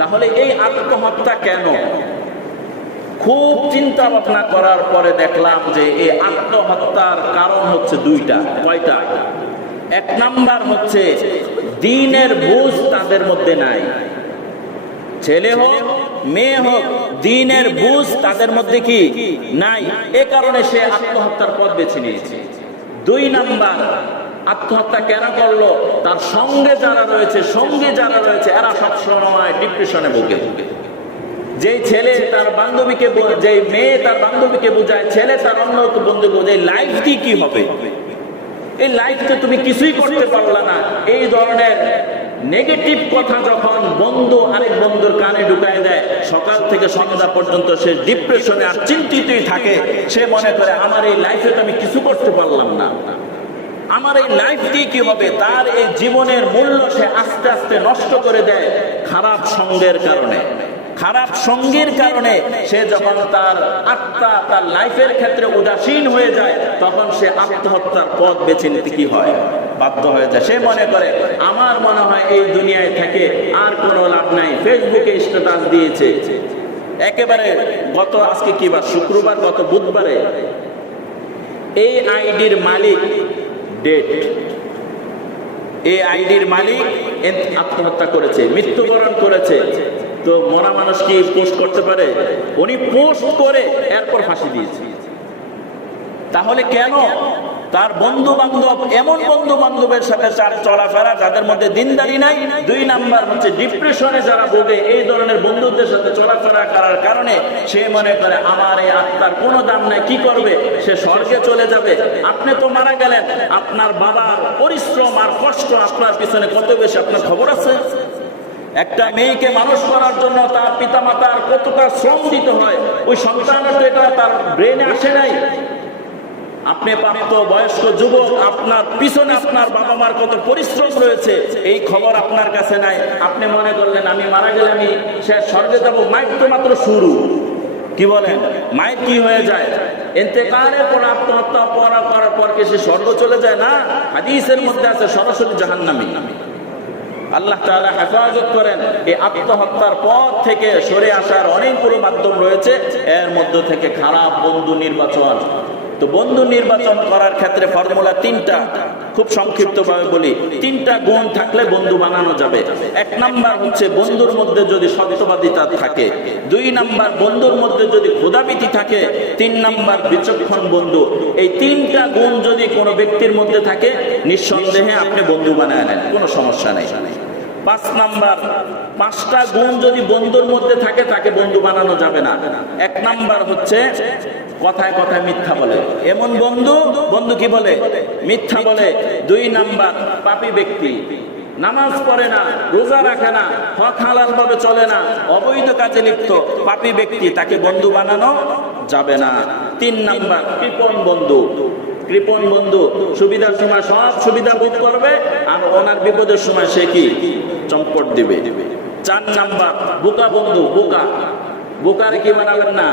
তাহলে এই আত্মহত্যা কেন? খুব চিন্তা ভাবনা করার পরে দেখলাম যে এই আত্মহত্যার কারণ হচ্ছে দুইটা। কয়টা? এক নাম্বার হচ্ছে দ্বীনের বুঝ তাদের মধ্যে নাই। ছেলে হোক মেয়ে হোক, দ্বীনের বুঝ তাদের মধ্যে কি নাই, এ কারণে সে আত্মহত্যার পথ বেছে নিয়েছে। দুই নাম্বার, আত্মহত্যা কেন করলো? তার সঙ্গে যারা রয়েছে এরা সবসময় ডিপ্রেশনে ভোগে। যেই ছেলে তার বান্ধবীকে, যেই মেয়ে তার বান্ধবীকে বোঝায়, ছেলে তার অন্য বন্ধুকে বোঝায়, লাইফ কি হবে, এই লাইফে তুমি কিছুই করতে পারলা না, এই ধরনের নেগেটিভ কথা যখন বন্ধু আরেক বন্ধুর কানে ঢুকায় দেয়, সকাল থেকে সন্ধ্যা পর্যন্ত সে ডিপ্রেশনে আর চিন্তিতই থাকে। সে মনে করে আমার এই লাইফে তো আমি কিছু করতে পারলাম না, আমার এই লাইফ দিয়ে কি হবে। তার এই জীবনের মূল্য সে আস্তে আস্তে নষ্ট করে দেয় খারাপ সঙ্গের কারণে। খারাপ সঙ্গীর কারণে সে যখন তার আত্মা তার লাইফের ক্ষেত্রে উদাসীন হয়ে যায়, তখন সে আত্মহত্যার পথ বেছে নিতে কি হয়, বাধ্য হয়ে যায়। সে মনে করে আমার মনে হয় এই দুনিয়ায় থেকে আর কোনো লাভ নাই। ফেসবুকে স্ট্যাটাস দিয়েছে একেবারে গত, আজকে কি বার, শুক্রবার, গত বুধবারে এই আইডির মালিক ডেট, এই আইডির মালিক আত্মহত্যা করেছে, মৃত্যুবরণ করেছে। তো মরা মানুষ কি পোস্ট করতে পারে? উনি পোস্ট করে এরপর ফাঁসি দিয়েছে। তাহলে কেন? তার বন্ধু বান্ধব, এমন বন্ধু বান্ধবের সাথে চলাফেরা যাদের মধ্যে দিনদারি নাই। দুই নাম্বার হচ্ছে ডিপ্রেশনে যারা ভোগে, এই ধরনের বন্ধুদের সাথে চলাফেরা করার কারণে সে মনে করে আমার এই আত্মার কোনো দাম নাই, কি করবে, সে স্বর্গে চলে যাবে। আপনি তো মারা গেলেন, আপনার বাবার পরিশ্রম আর কষ্ট আপনার পিছনে কত বেশি আপনার খবর আছে? একটা মেয়েকে মানুষ করার জন্য তার পিতা মাতার কতটা শ্রম দিতে হয়, ওই সন্তানের তো এটা তার ব্রেনে আসে নাই। আপনি প্রাপ্ত বয়স্ক যুবক, আপনার পিছনে আপনার বাবা মার কত পরিশ্রম রয়েছে, এই খবর আপনার কাছে নাই। আপনি মনে করলেন আমি মারা গেলে আমি সে স্বর্গে যাবো। মাইক তো মাত্র শুরু, কি বলেন, মাইক কি হয়ে যায়? ইন্তেকালের পর আত্মহত্যা করার পর কি সে স্বর্গ চলে যায়? না, হাদিসের মধ্যে আছে সরাসরি জাহান্নামী। আল্লাহ তাআলা হেফাজত করেন। এই আত্মহত্যার পথ থেকে সরে আসার অনেকগুলো মাধ্যম রয়েছে, এর মধ্যে থেকে খারাপ বন্ধু নির্বাচন। তো বন্ধু নির্বাচন করার ক্ষেত্রে ফর্মুলা তিনটা, খুব সংক্ষিপ্তভাবে বলি। তিনটা গুণ থাকলে বন্ধু বানানো যাবে। এক নাম্বার হচ্ছে বন্ধুর মধ্যে যদি সত্যবাদিতা থাকে, দুই নাম্বার বন্ধুর মধ্যে যদি ক্ষুধাভীতি থাকে, তিন নাম্বার বিচক্ষণ বন্ধু। এই তিনটা গুণ যদি কোনো ব্যক্তির মধ্যে থাকে, নিঃসন্দেহে আপনি বন্ধু বানায় নেন, কোনো সমস্যা নেই। পাঁচ নাম্বার, পাঁচটা গুণ যদি বন্ধুর মধ্যে থাকে তাকে বন্ধু বানানো যাবে না। এক নাম্বার হচ্ছে কথায় কথায় মিথ্যা বলে, এমন বন্ধু কি বলে, মিথ্যা বলে। দুই নাম্বার পাপী ব্যক্তি, নামাজ পড়ে না, রোজা রাখে না, হক হালাল ভাবে চলে না, অবৈধ কাজে লিপ্ত পাপী ব্যক্তি, তাকে বন্ধু বানানো যাবে না। তিন নাম্বার কৃপণ বন্ধু, সুবিধার সময় সব সুবিধা ভোগ করবে আর ওনার বিপদের সময় সে কি চম্পট দিবে। চার নাম্বার বোকা বন্ধু, বোকার কি বানাবেন না,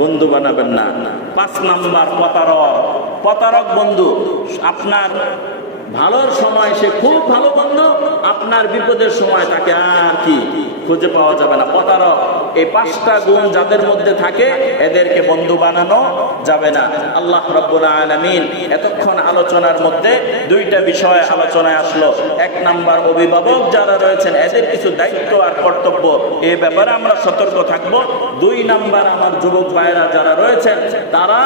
বন্ধু বানাবেন না। পাঁচ নাম্বার প্রতারক বন্ধু, আপনার ভালোর সময় সে খুব ভালো বন্ধু, আপনার বিপদের সময় তাকে আর কি খুঁজে পাওয়া যাবে না, প্রতারক। এই পাঁচটা গুণ যাদের মধ্যে থাকে এদেরকে বন্ধু বানানো যাবে না। আল্লাহ রাব্বুল আলামিন এতক্ষণ আলোচনার মধ্যে দুইটা বিষয় আলোচনায় আসলো। এক নাম্বার, অভিভাবক যারা রয়েছেন এদের কিছু দায়িত্ব আর কর্তব্য, এই ব্যাপারে আমরা সতর্ক থাকব। দুই নাম্বার, আমার যুবক ভাইরা যারা রয়েছেন তারা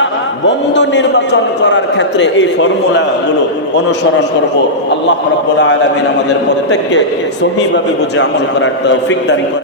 বন্ধু নির্বাচন করার ক্ষেত্রে এই ফর্মুলাগুলো অনুসরণ করব। আল্লাহ রাব্বুল আলামিন আমাদের প্রত্যেককে সহিভাবে বুঝে আমল করার তৌফিক দান করেন।